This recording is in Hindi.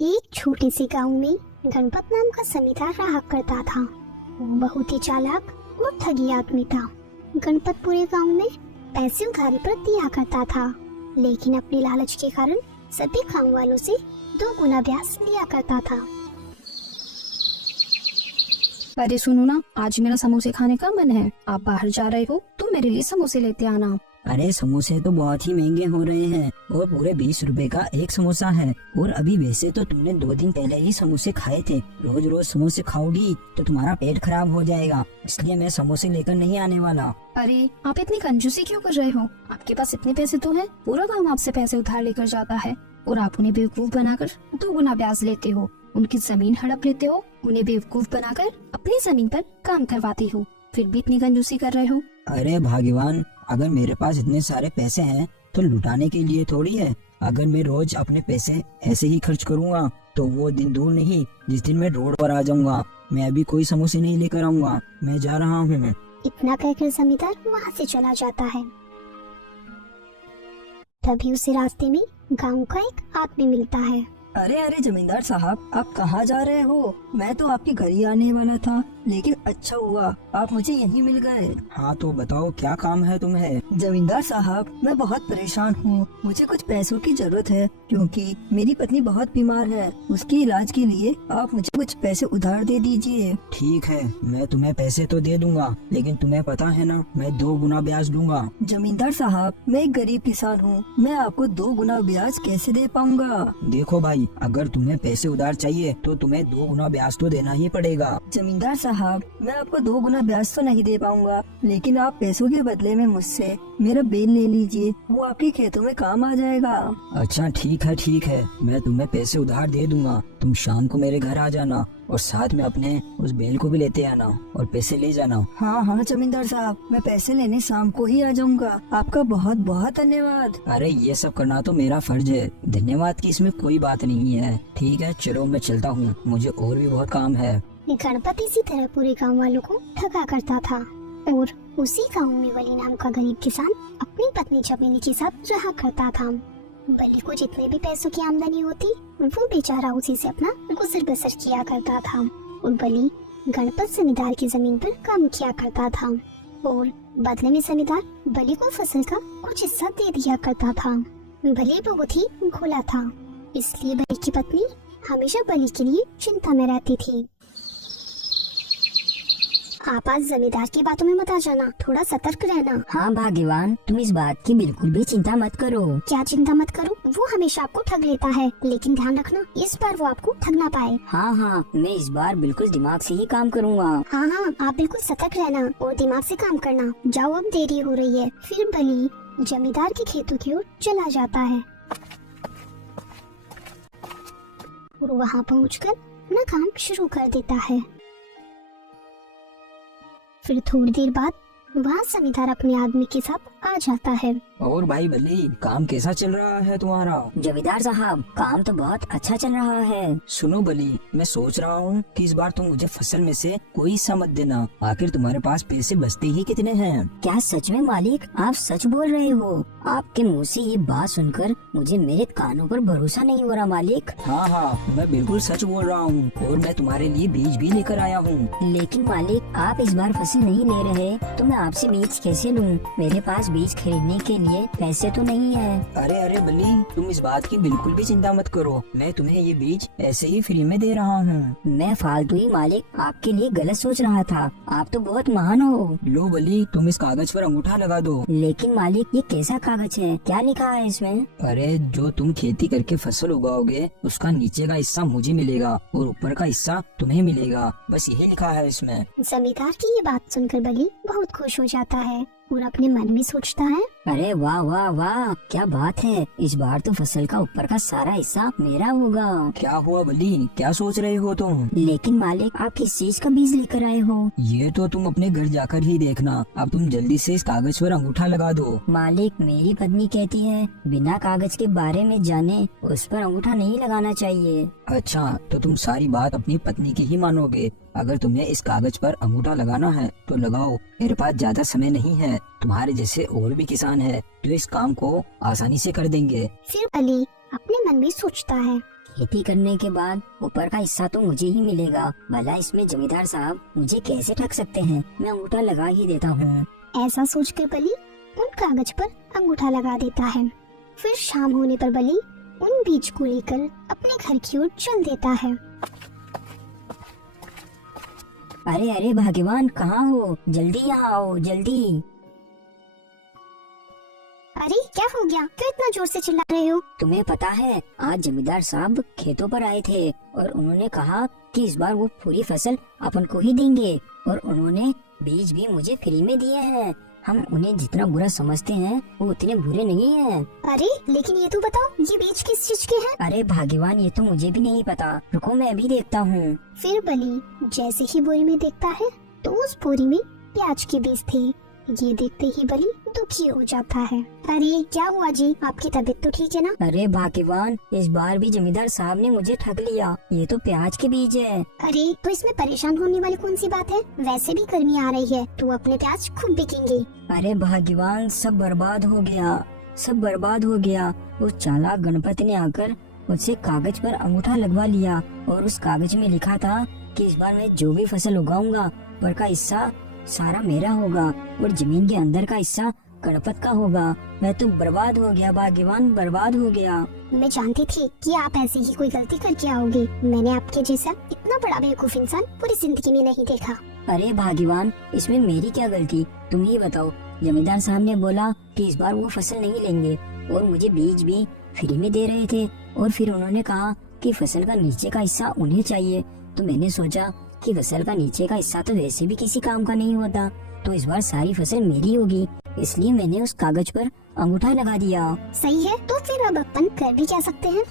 एक छोटे से गांव में गणपत नाम का जमींदार रहा करता था। वो बहुत ही चालाक और ठगी आदमी था। गणपत पूरे गांव में पैसे उधारी पर दिया करता था, लेकिन अपने लालच के कारण सभी गांव वालों से 2 गुना ब्याज लिया करता था। अरे सुनो ना, आज मेरा समोसे खाने का मन है। आप बाहर जा रहे हो तो मेरे लिए समोसे लेते आना। अरे समोसे तो बहुत ही महंगे हो रहे हैं और पूरे 20 रुपए का एक समोसा है। और अभी वैसे तो तुमने 2 दिन पहले ही समोसे खाए थे। रोज रोज समोसे खाओगी तो तुम्हारा पेट खराब हो जाएगा, इसलिए मैं समोसे लेकर नहीं आने वाला। अरे आप इतनी कंजूसी क्यों कर रहे हो? आपके पास इतने पैसे तो हैं, पूरा गांव आपसे पैसे उधार लेकर जाता है और आप उन्हें बेवकूफ बनाकर 2 गुना ब्याज लेते हो। उनकी जमीन हड़प लेते हो, उन्हें बेवकूफ बनाकर अपनी जमीन पर काम करवाते हो, फिर भी इतनी कंजूसी कर रहे हो। अरे भाग्यवान, अगर मेरे पास इतने सारे पैसे हैं तो लुटाने के लिए थोड़ी है। अगर मैं रोज अपने पैसे ऐसे ही खर्च करूंगा तो वो दिन दूर नहीं जिस दिन मैं रोड पर आ जाऊंगा। मैं अभी कोई समोसे नहीं लेकर आऊंगा, मैं जा रहा हूँ। इतना कहकर जमींदार वहाँ से चला जाता है। तभी उसे रास्ते में गांव का एक आदमी मिलता है। अरे अरे जमींदार साहब, आप कहाँ जा रहे हो? मैं तो आपके घर ही आने वाला था, लेकिन अच्छा हुआ आप मुझे यहीं मिल गए। हाँ तो बताओ क्या काम है तुम्हें? जमींदार साहब, मैं बहुत परेशान हूँ। मुझे कुछ पैसों की जरूरत है क्योंकि मेरी पत्नी बहुत बीमार है। उसके इलाज के लिए आप मुझे कुछ पैसे उधार दे दीजिए। ठीक है, मैं तुम्हें पैसे तो दे दूंगा, लेकिन तुम्हें पता है ना मैं 2 गुना ब्याज दूंगा। जमींदार साहब, मैं एक गरीब किसान हूँ, मैं आपको 2 गुना ब्याज कैसे दे पाऊंगा? देखो भाई, अगर तुम्हें पैसे उधार चाहिए तो तुम्हें 2 गुना ब्याज तो देना ही पड़ेगा। जमींदार साहब, मैं आपको 2 गुना ब्याज तो नहीं दे पाऊंगा, लेकिन आप पैसों के बदले में मुझसे मेरा बेल ले लीजिए, वो आपके खेतों में काम आ जाएगा। अच्छा ठीक है, मैं तुम्हें पैसे उधार दे दूंगा। तुम शाम को मेरे घर आ जाना और साथ में अपने उस बेल को भी लेते आना और पैसे ले जाना। हाँ हाँ जमींदार साहब, मैं पैसे लेने शाम को ही आ जाऊंगा। आपका बहुत बहुत धन्यवाद। अरे ये सब करना तो मेरा फर्ज है, धन्यवाद की इसमें कोई बात नहीं है। ठीक है चलो मैं चलता हूँ, मुझे और भी बहुत काम है। गणपत इसी तरह पूरे गांव वालों को ठगा करता था और उसी गांव में बली नाम का गरीब किसान अपनी पत्नी जमीनी के साथ रहा करता था। बली को जितने भी पैसों की आमदनी होती वो बेचारा उसी से अपना गुजर बसर किया करता था और बली गणपत जमींदार की जमीन पर काम किया करता था और बदले में जमींदार बली को फसल का कुछ हिस्सा दे दिया करता था। बली बहुत ही भोला था, इसलिए बली की पत्नी हमेशा बली के लिए चिंता में रहती थी। आप आज जमींदार की बातों में मत आ जाना, थोड़ा सतर्क रहना। हाँ भाग्यवान, तुम इस बात की बिल्कुल भी चिंता मत करो। क्या चिंता मत करो? वो हमेशा आपको ठग लेता है, लेकिन ध्यान रखना इस बार वो आपको ठग ना पाए। हाँ, मैं इस बार बिल्कुल दिमाग से ही काम करूँगा। हाँ, आप बिल्कुल सतर्क रहना और दिमाग से काम करना। जाओ, अब देरी हो रही है। फिर बली जमींदार के खेतों की ओर चला जाता है और वहाँ पहुँचकर अपना काम शुरू कर देता है। फिर थोड़ी देर बाद वहाँ जमींदार अपने आदमी के साथ आ जाता है। और भाई बली, काम कैसा चल रहा है तुम्हारा? जमींदार साहब, काम तो बहुत अच्छा चल रहा है। सुनो बली, मैं सोच रहा हूँ कि इस बार तुम मुझे फसल में से कोई हिस्सा मत देना। आखिर तुम्हारे पास पैसे बचते ही कितने हैं। क्या सच में मालिक, आप सच बोल रहे हो? आपके मुँह से ये बात सुनकर मुझे मेरे कानों पर भरोसा नहीं हो रहा मालिक। हाँ, मैं बिल्कुल सच बोल रहा हूँ और मैं तुम्हारे लिए बीज भी लेकर आया हूँ। लेकिन मालिक, आप इस बार फसल नहीं ले रहे तो मैं आपसे बीज कैसे लूँ? मेरे पास बीज खरीदने के लिए पैसे तो नहीं है। अरे बली, तुम इस बात की बिल्कुल भी चिंता मत करो, मैं तुम्हें ये बीज ऐसे ही फ्री में दे रहा हूँ। मैं फालतू ही मालिक आपके लिए गलत सोच रहा था, आप तो बहुत महान हो। लो बली, तुम इस कागज पर अंगूठा लगा दो। लेकिन मालिक, ये कैसा कागज है? क्या लिखा है इसमें? अरे जो तुम खेती करके फसल उगाओगे उसका नीचे का हिस्सा मुझे मिलेगा और ऊपर का हिस्सा तुम्हें मिलेगा, बस यही लिखा है इसमें। जमींदार की ये बात सुनकर बली बहुत खुश हो जाता है और अपने मन में सोचता है, अरे वाह वाह वाह, क्या बात है, इस बार तो फसल का ऊपर का सारा हिस्सा मेरा होगा। क्या हुआ बली, क्या सोच रहे हो तुम? लेकिन मालिक, आप किस चीज का बीज लेकर आए हो? ये तो तुम अपने घर जाकर ही देखना। अब तुम जल्दी से इस कागज पर अंगूठा लगा दो। मालिक, मेरी पत्नी कहती है बिना कागज के बारे में जाने उस पर अंगूठा नहीं लगाना चाहिए। अच्छा, तो तुम सारी बात अपनी पत्नी की ही मानोगे। अगर तुम्हें इस कागज पर अंगूठा लगाना है तो लगाओ, मेरे पास ज्यादा समय नहीं है। तुम्हारे जैसे और भी किसान है जो इस काम को आसानी से कर देंगे। फिर बली अपने मन में सोचता है, खेती करने के बाद ऊपर का हिस्सा तो मुझे ही मिलेगा। भला इसमें जमींदार साहब मुझे कैसे ठग सकते हैं? मैं अंगूठा लगा ही देता हूँ। ऐसा सोचकर बलि उन कागज पर अंगूठा लगा देता है। फिर शाम होने पर बलि उन बीज को लेकर अपने घर की ओर चल देता है। अरे अरे भाग्यवान, कहाँ हो? जल्दी यहाँ आओ, जल्दी। अरे क्या हो गया? क्यों इतना जोर से चिल्ला रहे हो? तुम्हें पता है, आज जमींदार साहब खेतों पर आए थे और उन्होंने कहा कि इस बार वो पूरी फसल अपन को ही देंगे और उन्होंने बीज भी मुझे फ्री में दिए हैं। हम उन्हें जितना बुरा समझते हैं वो उतने बुरे नहीं हैं। अरे लेकिन ये तो बताओ, ये बीज किस चीज के हैं? अरे भाग्यवान, ये तो मुझे भी नहीं पता। रुको मैं अभी देखता हूँ। फिर बलि जैसे ही बोरी में देखता है तो उस बोरी में प्याज के बीज थे। ये देखते ही बलि दुखी हो जाता है। अरे क्या हुआ जी, आपकी तबीयत तो ठीक है ना? अरे भाग्यवान, इस बार भी जमींदार साहब ने मुझे ठग लिया। ये तो प्याज के बीज है। अरे तो इसमें परेशान होने वाली कौन सी बात है? वैसे भी गर्मी आ रही है तो अपने प्याज खुद बिकेंगे। अरे भाग्यवान, सब बर्बाद हो गया, सब बर्बाद हो गया। उस चालाक गणपति ने आकर मुझसे कागज पर अंगूठा लगवा लिया और उस कागज में लिखा था कि इस बार मैं जो भी फसल उगाऊंगा ऊपर का हिस्सा सारा मेरा होगा और जमीन के अंदर का हिस्सा गणपत का होगा। मैं तो बर्बाद हो गया भाग्यवान, बर्बाद हो गया। मैं जानती थी कि आप ऐसी ही कोई गलती करके आओगे। मैंने आपके जैसा इतना बड़ा बेवकूफ इंसान पूरी जिंदगी में नहीं देखा। अरे भाग्यवान, इसमें मेरी क्या गलती, तुम ही बताओ। जमींदार साहब ने बोला कि इस बार वो फसल नहीं लेंगे और मुझे बीज भी फ्री में दे रहे थे और फिर उन्होंने कहा कि फसल का नीचे का हिस्सा उन्हें चाहिए। तो मैंने सोचा कि फसल का नीचे का हिस्सा तो वैसे भी किसी काम का नहीं होता, तो इस बार सारी फसल मेरी होगी, इसलिए मैंने उस कागज पर अंगूठा लगा दिया। सही है, तो फिर अब अपन कर भी क्या सकते हैं?